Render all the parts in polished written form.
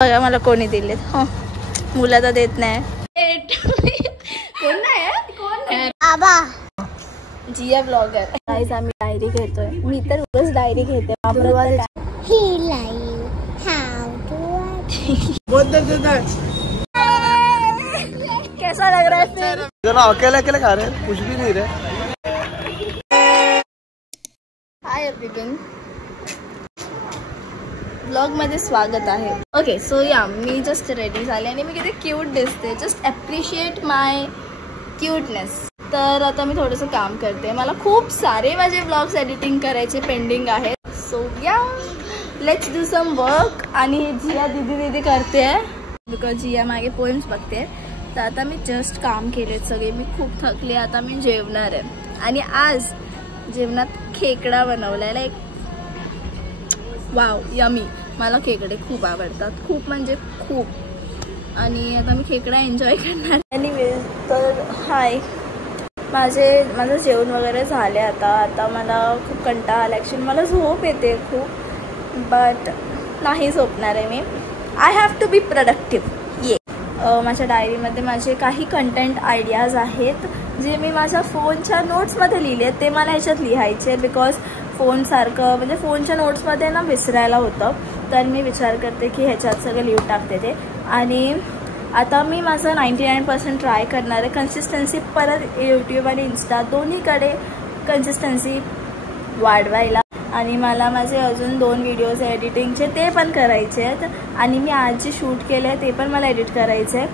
बघा मला कोणी दिलेत. हो मुलं तर देत नाही. कोण नाही कोण आबा जिया ब्लॉगर. गाईज आम्ही डायरी घेतोय. मी तर रोज डायरी घेते. कैसा लग रहा है? अकेले अकेले खा रहे हैं, कुछ भी नहीं रहे. हाय एव्हरीवन, ब्लॉग मध्ये स्वागत आहे. ओके सो या मी जस्ट रेडी झाले आणि मी किती क्यूट दिसते. जस्ट ॲप्रिशिएट माय क्यूटनेस. तर आता मी थोडंसं काम करते. मला खूप सारे माझे ब्लॉग्स एडिटिंग करायचे पेंडिंग आहेत. सो या लेट्स डू सम वर्क. आणि जिया दीदी करते आहे बिकॉज जिया मागे पोएम्स बघते. तर आता मी जस्ट काम केलेत सगळे. मी खूप थकले. आता मी जेवणार आहे आणि आज जेवणात खेकडा बनवलेला. एक वाव यमी. मला खेकडे खूप आवडतात, खूप म्हणजे खूप. आणि आता मी खेकडा एन्जॉय करणार. आणि तर हाय माझं जेवण वगैरे झाले. आता मला खूप कंटाळा आला. ॲक्च्युली मला झोप येते खूप, बट नाही झोपणार आहे मी. I have to be productive. माझ्या डायरीमध्ये माझे काही कंटेंट आयडियाज आहेत जे मी माझ्या फोनच्या नोट्समध्ये लिहिले आहेत. ते मला ह्याच्यात लिहायचे बिकॉज फोनसारखं म्हणजे फोनच्या नोट्समध्ये ना विसरायला होतं. तर मी विचार करते की ह्याच्यात सगळं लिहून टाकते ते. आणि आता मी माझं 99% ट्राय करणार आहे कन्सिस्टन्सी परत यूट्यूब आणि इन्स्टा दोन्हीकडे कन्सिस्टन्सी वाढवायला. आणि मला माझे अजून 2 व्हिडिओज एडिटिंगचे ते पण करायचे आहेत. आणि मी आज जे शूट केले आहे ते पण मला एडिट करायचे आहे.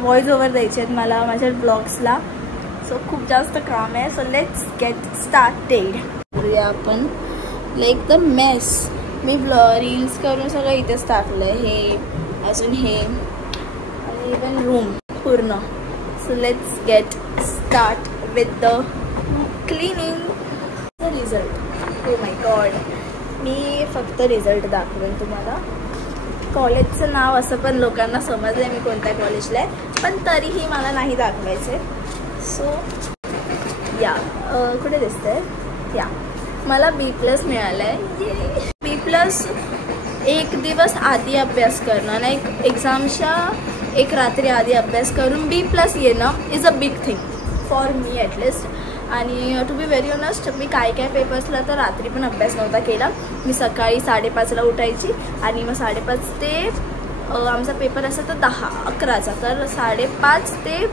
व्हॉइस ओव्हर द्यायचे आहेत मला माझ्या ब्लॉग्सला. सो खूप जास्त काम आहे. So let's get started. आपण लाईक द मेस. मी रील्स करून सगळं इथेच टाकलं आहे. हे अजून हे आणि इवन रूम पूर्ण. So let's get start with the cleaning. Result oh my god. मी फक्त रिझल्ट दाखवेन तुम्हाला. कॉलेजचं नाव असं पण लोकांना समजलं आहे मी कोणत्या कॉलेजला आहे, पण तरीही मला नाही दाखवायचे. सो या कुठे दिसतंय या मला B+ मिळालं आहे. B+ एक दिवस आधी अभ्यास करणं ना, एक एक्झामच्या एक रात्री आधी अभ्यास करून B+ येणं is a big thing for me at least. आणि टू बी व्हेरी ऑनेस्ट मी काय पेपर्सला तर रात्री पण अभ्यास नव्हता केला. मी सकाळी 5:30ला उठायची आणि मग 5:30 ते आमचा पेपर असायचा 10-11चा. तर 5:30 ते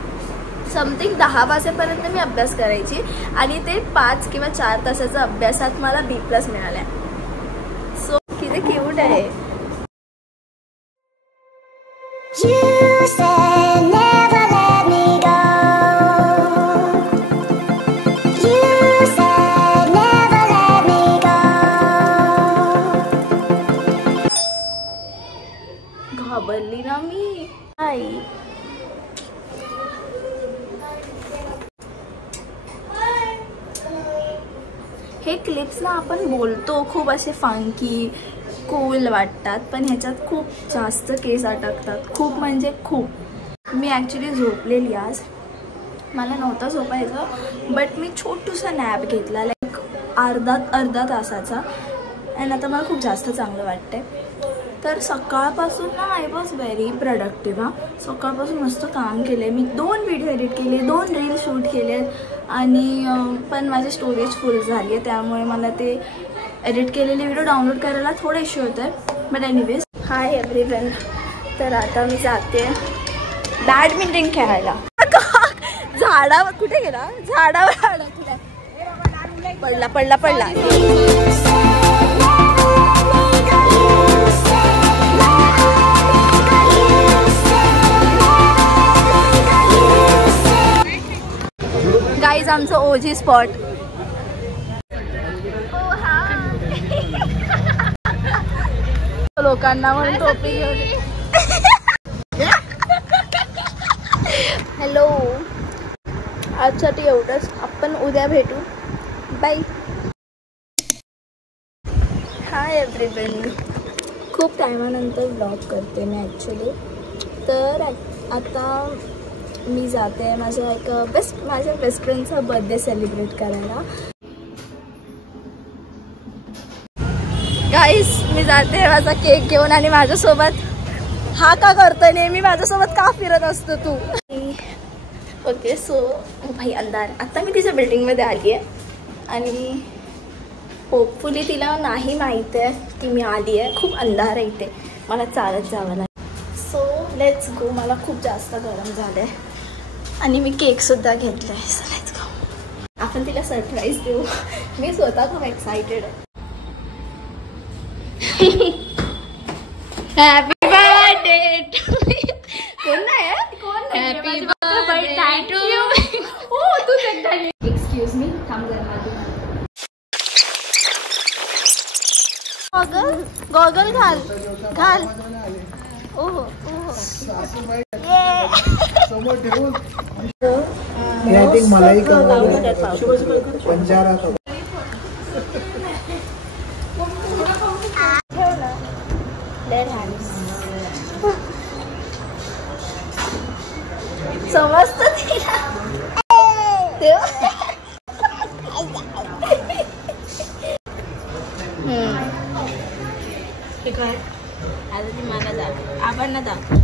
समथिंग 10 वाजेपर्यंत मी अभ्यास करायची. आणि ते 5 किंवा 4 तासाचा अभ्यासात मला B+ मिळाल्या. सो किती क्यूट आहे. घाबरली ना मी. आई हे क्लिप्स ना आपण बोलतो खूप असे फंकी कूल वाटतात, पण ह्याच्यात खूप जास्त केस अटकतात. खूप म्हणजे खूप. मी ॲक्च्युली झोपलेली आज. मला नव्हतं झोपायचं, बट मी छोटूसा नॅप घेतला लाईक अर्धा तासाचा. आणि आता मला खूप जास्त चांगलं वाटतंय. तर सकाळपासून ना आय वॉज व्हेरी प्रोडक्टिव्ह. सकाळपासून मस्त काम केलं आहे मी. 2 व्हिडिओ एडिट केले, 2 रील शूट केले. आणि पण माझी स्टोरेज फुल झाली आहे, त्यामुळे मला ते एडिट केलेले व्हिडिओ डाउनलोड करायला थोडं इश्यू होतं आहे. But anyways hi everyone. तर आता मी जाते बॅडमिंटन खेळायला. झाडावर कुठे गेला? झाडावर पडला. गाईज आमचं ओजी स्पॉट. लोकांना म्हणून टोपी घेऊन. हॅलो, आजसाठी एवढंच. आपण उद्या भेटू. बाय. Hi everyone. खूप टायमानंतर ब्लॉग करते मी ॲक्च्युली. तर आता मी जाते माझ्या बेस्ट फ्रेंडचा बर्थडे सेलिब्रेट करायला. गाईस मी जाते माझा केक घेऊन आणि माझ्यासोबत हा का करतोय नेहमी माझ्यासोबत का फिरत असतो तू? ओके सो भाई अंधार. आता मी तिच्या बिल्डिंगमध्ये आली आहे आणि होपफुली तिला नाही माहीत आहे की मी आली आहे. खूप अंधार आहे इथे, मला चालत जावं लागेल. सो लेट्स गो. मला खूप जास्त गरम झालं आहे आणि मी केकसुद्धा घेतला आहे. So let's go. आपण तिला सरप्राईज देऊ. मी स्वतः खूप एक्सायटेड आहे. Happy birthday to you. कोण नाही कोण? Happy birthday to you. हो तूच एकदा. एक्सक्यूज मी, थांब जरा माझी. गॉगल गॉगल घाल घाल. ओहो ओहो. समोर ठेवून मलाही पंजारा समजत आता ती मला दाखव. आपण दाखव.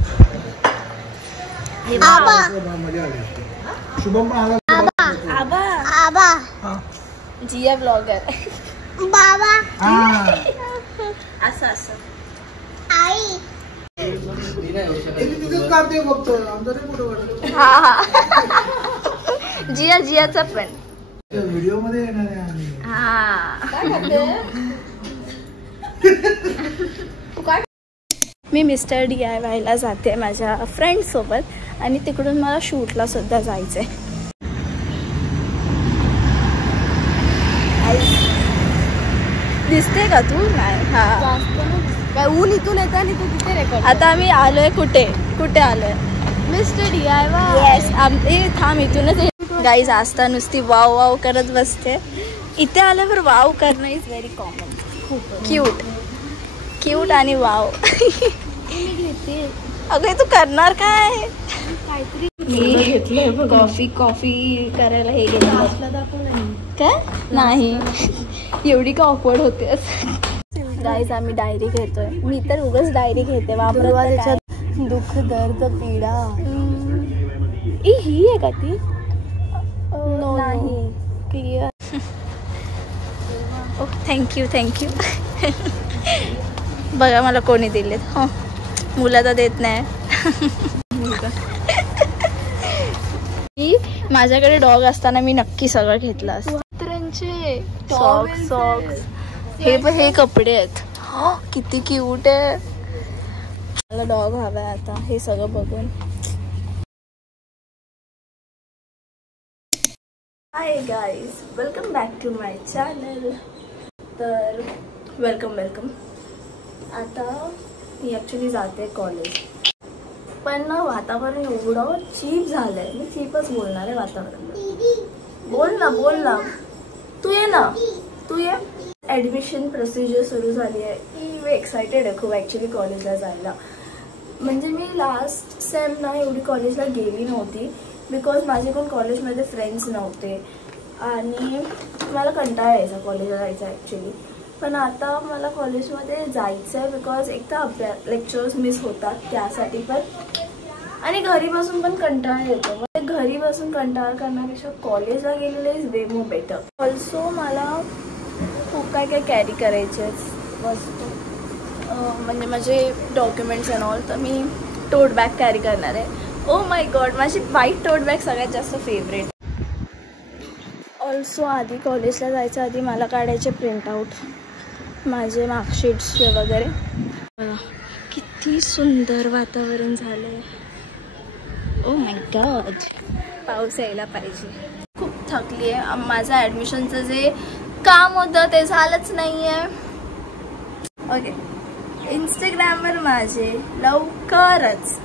शुभम आबा आबा जिया ब्लॉगर बाबा असं असं आई. हा हा जिया जियाचा पण व्हिडिओ मध्ये येणार आहे. मी मिस्टर DIY ला जाते माझ्या फ्रेंड सोबत आणि तिकडून मला शूटला सुद्धा जायचंय. दिसते का तू? नाही. हा ऊन इथून येतं आणि तू तिथे रेकॉर्ड. आता आम्ही आलोय कुठे कुठे आलोय? Mister DIY. येस. थांब इथूनच. गाईज आस्था नुसती वाव वाव करत बसते. इथे आल्यावर वाव करणं is very common. Cute cute आणि वाव. अगं तू करणार काय? काहीतरी कॉफी कॉफी करायला हे घेतलं काय? नाही एवढी का ऑकवर्ड होते. गाईज आम्ही डायरी घेतोय. मी तर उगाच डायरी घेते. वापरवा दुःख दर्द पीडा. ही आहे का ती? नाही क्लिअर. Thank you thank you. बघा मला कोणी दिलेत. हो मुलं तर देत नाही. माझ्याकडे डॉग असताना मी नक्की सगळं घेतलं असतं. सॉक्स सॉक्स हे कपडे आहेत. किती क्यूट आहे. मला डॉग हवाय आता हे सगळं बघून. Hi guys, welcome back to my channel. तर वेलकम वेलकम. आता मी ॲक्च्युली जाते कॉलेज, पण ना वातावरण एवढं चीप झालं आहे. मी चीपच बोलणार आहे वातावरण. बोल ना तू ये ना तू ये. ॲडमिशन प्रोसिजर सुरू झाली आहे. मी एक्सायटेड आहे खूप ॲक्च्युली कॉलेजला जायला. म्हणजे मी लास्ट सेम ना एवढी कॉलेजला गेली नव्हती बिकॉज माझे कोण कॉलेजमध्ये फ्रेंड्स नव्हते आणि मला कंटाळा यायचा कॉलेजला जायचा ॲक्च्युली. पण आता मला कॉलेजमध्ये जायचं आहे बिकॉज एक तर लेक्चर्स मिस होतात त्यासाठी पण, आणि घरी बसून पण कंटाळा येतो. मग घरी बसून कंटाळा करण्यापेक्षा कॉलेजला गेलेलं is way more better. Also मला खूप काय काय कॅरी करायचे वस्तू, म्हणजे माझे डॉक्युमेंट्स अँड ऑल. तर मी टोट बॅग कॅरी करणार आहे. ओ माय गॉड, माझी व्हाईट टोट बॅग सगळ्यात जास्त फेवरेट. ऑल्सो आधी कॉलेजला जायच्या आधी मला काढायचे प्रिंटआउट माझे मार्कशीट्सचे वगैरे. किती सुंदर वातावरण झालं आहे. ओ माय गॉड, पाऊस यायला पाहिजे. खूप थकली आहे. माझं ॲडमिशनचं जे काम होतं ते झालंच नाही आहे. ओके, इंस्टाग्रामवर माझे लवकरच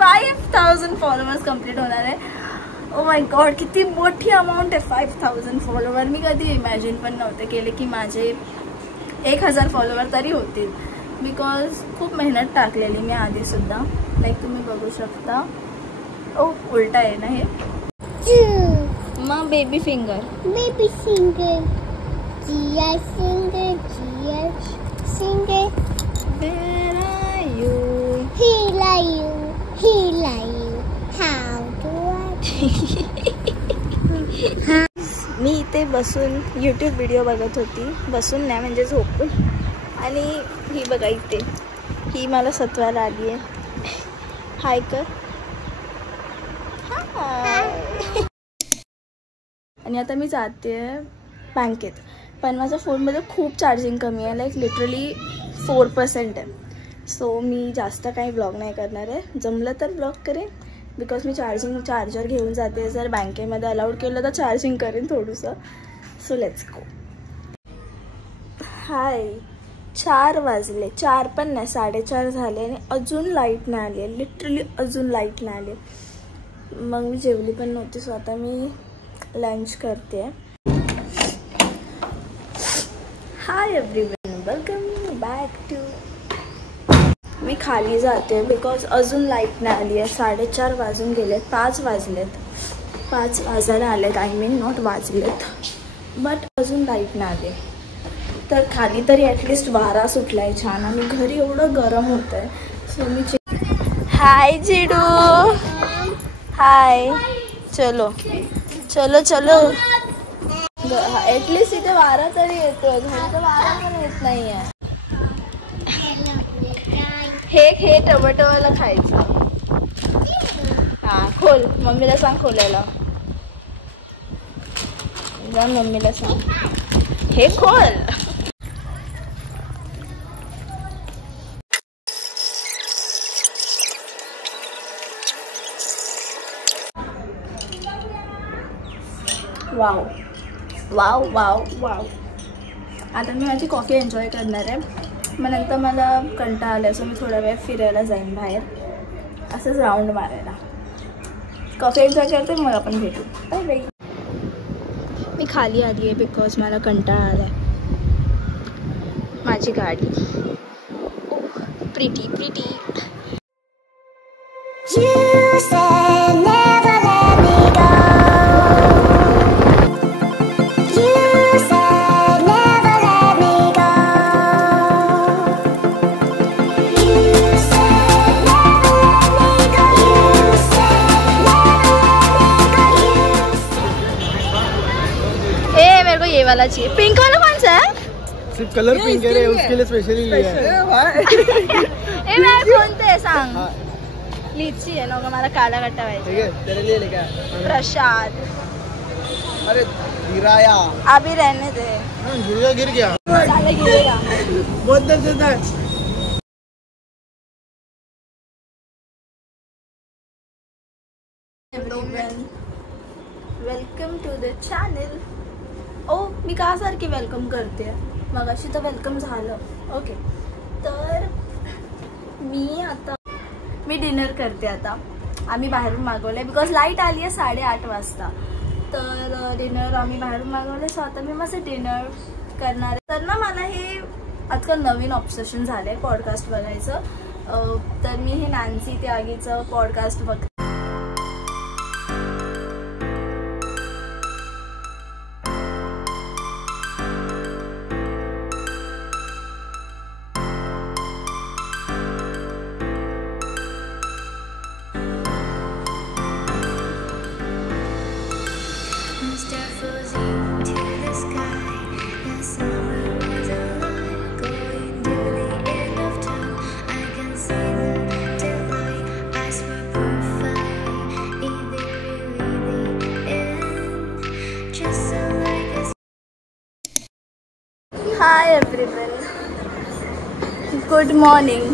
5000 फॉलोअर्स कंप्लीट होणार आहे. ओ माय गॉड, किती मोठी अमाऊंट आहे 5000 फॉलोअर. मी कधी इमॅजिन पण नव्हते केले की माझे 1000 फॉलोअर तरी होतील बिकॉज खूप मेहनत टाकलेली मी आधीसुद्धा. लाईक तुम्ही बघू शकता. ओ उलटा आहे ना हे. मग बेबी फिंगर जिया सिंगर Where are you? He मी इथे बसून यूट्यूब व्हिडिओ बघत होती, बसून नाही म्हणजे झोपून. आणि ही बघा इथे, ही मला सत्वाला आली आहे. हाय कर. आणि आता मी जाते बँकेत, पण माझ्या फोनमध्ये खूप चार्जिंग कमी आहे, लाईक लिटरली 4% आहे. सो मी जास्त काही ब्लॉग नाही करणार आहे. जमलं तर ब्लॉग करेन, बिकॉज मी चार्जर घेऊन जाते. जर बँकेमध्ये अलाउड केलं तर चार्जिंग करेन थोडंसं. सो लेट्स गो. हाय, 4 वाजले, 4 पण नाही 4:30 झाले आणि अजून लाईट नाही आली आहे. लिटरली अजून लाईट नाही आली. मग मी जेवली पण नव्हती. सो आता मी लंच करते. Hi everyone, welcome back to. मी खाली जाते बिकॉज अजून लाईट नाही आली आहे. 4:30 वाजून गेलेत, 5 वाजलेत, 5 वाजायला आलेत. आय मीन नॉट वाजलेत, बट अजून लाईट नाही आली. तर खाली तरी ॲटलिस्ट वारा सुटला आहे छान, आणि घरी एवढं गरम होतं आहे. सो मी हाय जिडू, हाय. चलो चलो चलो. ॲटलिस्ट इथे वारा तरी येतोय, घरी तर वारा पण येत नाही आहे. हे टोमॅटोवाला खायचं. हां खोल, मम्मीला सांग खोलायला. जा मम्मीला सांग हे खोल. Wow wow wow wow. आता मी माझी कॉफी एन्जॉय करणार आहे. मग नंतर मला कंटाळा आला, सो मी थोडा वेळ फिरायला जाईन बाहेर, असंच राऊंड मारायला. कॉफी एन्जॉय करते, मग आपण भेटू. Bye bye. मी खाली आली आहे बिकॉज मला कंटाळा आला आहे. माझी गाडी प्रिटी प्रिटी. ये वाला चाहिए. पिंक वाला कौन सा है? सिर्फ कलर पिंक है, उसके लिए स्पेशली लिया है. ए मैं कोणते सांग. लीची है ना, मला काला कट्टा पाहिजे. ठीक है, तेरे लिए लेके आया. प्रसाद. अरे गिराया, अभी रहने दे. गिर गया. साले गिरेगा. बहुत दर्द देता है. Welcome to the channel. Oh मी का सारखी वेलकम करते, मगाशी तर वेलकम झालं. ओके, तर मी डिनर करते आता. आम्ही बाहेरून मागवलं आहे बिकॉज लाईट आली आहे 8:30 वाजता. तर डिनर आम्ही बाहेरून मागवलं. सो आता मी माझं डिनर करणार आहे. तर ना मला हे आजकाल नवीन ऑब्सेशन झालं आहे पॉडकास्ट बघायचं. तर मी हे नॅन्सी त्यागीचं पॉडकास्ट बघते. Hi everyone, good morning.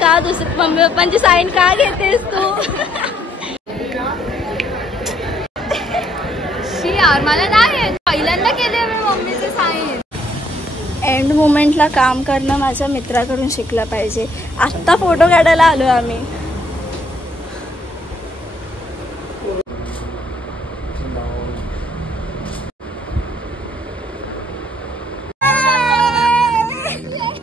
का दुसरी मम्मी पप्पांची साईन का घेतेस तू? यार मला नाही, पहिल्यांदा केले मी मम्मीचे साईन. एंड मोमेंटला काम करणं माझ्या मित्राकडून शिकलं पाहिजे. आत्ता फोटो काढायला आलो आम्ही.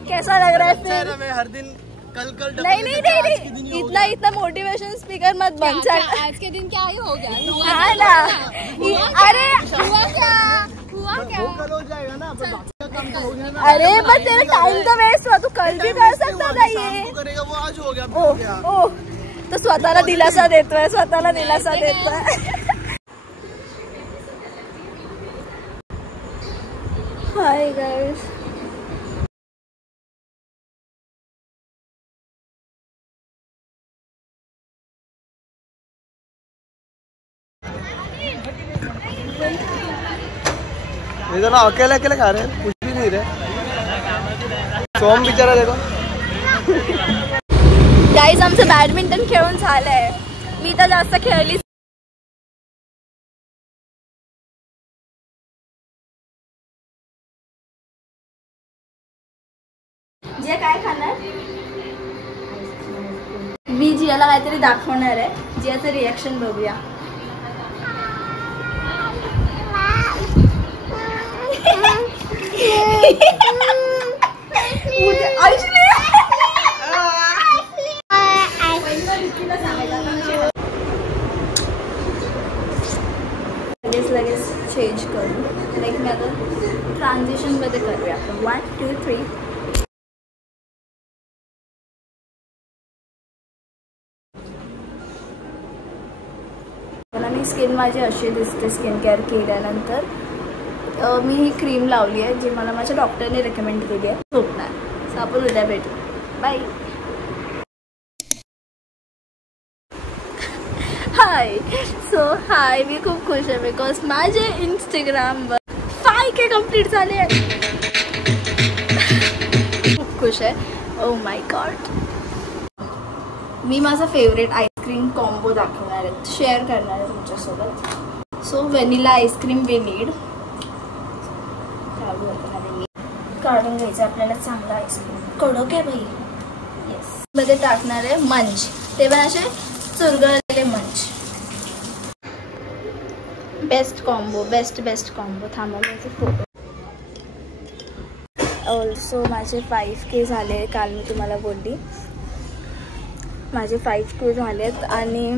कैसा लग रहा है? मैं हर दिन कल नहीं इतना मोटिवेशन स्पीकर मत बन। आज के दिन क्या ही हो गया? हाँ ना, अरे हुआ क्या? कल हो जाएगा ना, काम तो हो गया ना। अरे बस तेरा टाइम तो वेस्ट हुआ, तू कल भी कर सकता था ये। करेगा वो आज हो गया। ओह तो स्वतःला दिलासा देतोय, स्वतःला दिलासा देतोय। हाय गाइस, इधर ना अकेले अकेले खा रहे हैं, कुछ भी नहीं रहे। सोम बिचारा देखो। गाइस आमचं बॅडमिंटन खेळून झालंय, मी तर जास्त खेळली। जिया काय खाणार? मी जियाला काहीतरी दाखवणार आहे, जियाचं रिएक्शन बघूया। लगेच चेंज करू, लाईक मी आता ट्रान्झिशन मध्ये करूया आपण। 1 2 3 आणि स्किन माझी अशी दिसते स्किन केअर केल्यानंतर। मी ही क्रीम लावली आहे जी मला माझ्या डॉक्टरने रेकमेंड केली आहे, झोपणार। सो आपण उद्या भेटू, बाय। हाय मी खूप खुश आहे बिकॉज माझे इंस्टाग्रामवर 5K कंप्लीट झाले आहे। खूप खुश आहे। ओह माय गॉड, मी माझा फेवरेट आईस्क्रीम कॉम्बो दाखवणार आहे, शेअर करणार आहे तुमच्यासोबत। So vanilla ice cream we need काढून घ्यायचं आपल्याला चांगला आईस्क्रीम। कडक आहे बाई। येस, मध्ये टाकणार आहे मंच, ते पण असे चुरगळलेले मंच। Best combo, best combo. थांबा माझे फोटो। ऑल्सो माझे 5K झाले, काल मी तुम्हाला बोलली माझे 5K झालेत आणि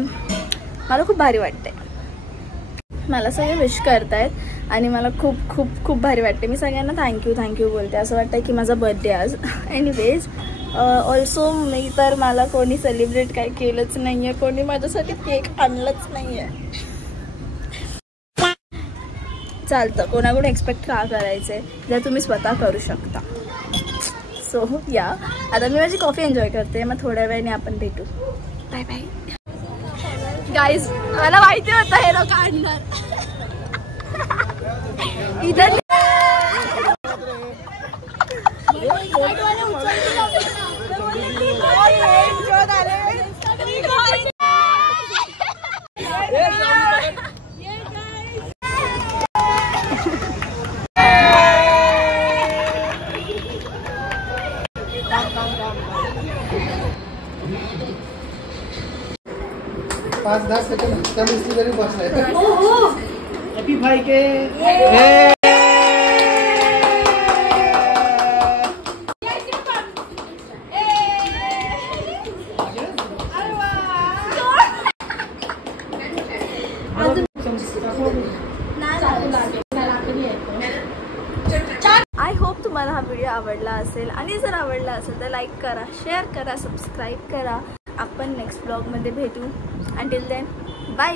मला खूप भारी वाटते। मला सगळे विश करतायत आणि मला खूप खूप खूप भारी वाटते। मी सगळ्यांना थँक्यू बोलते, असं वाटतं की माझा बर्थडे आज। एनिवेज ऑल्सो मी तर मला कोणी सेलिब्रेट काही केलंच नाही आहे, कोणी माझ्यासाठी केक आणलंच नाही आहे। चालतं, कोणाकडून एक्सपेक्ट का करायचं आहे जर तुम्ही स्वतः करू शकता। सो या, आता मी माझी कॉफी एन्जॉय करते, मग थोड्या वेळाने आपण भेटू। बाय बाय गाईज, मला माहिती होतं हे लोक आणणार। इधर पाच 10 सेकंड त्या मिस्त्री जरी बसलाय। Happy 5K। आय होप तुम्हाला हा व्हिडिओ आवडला असेल, आणि जर आवडला असेल तर लाईक करा, शेअर करा, सबस्क्राईब करा। आपण नेक्स्ट ब्लॉगमध्ये भेटू। Until then bye.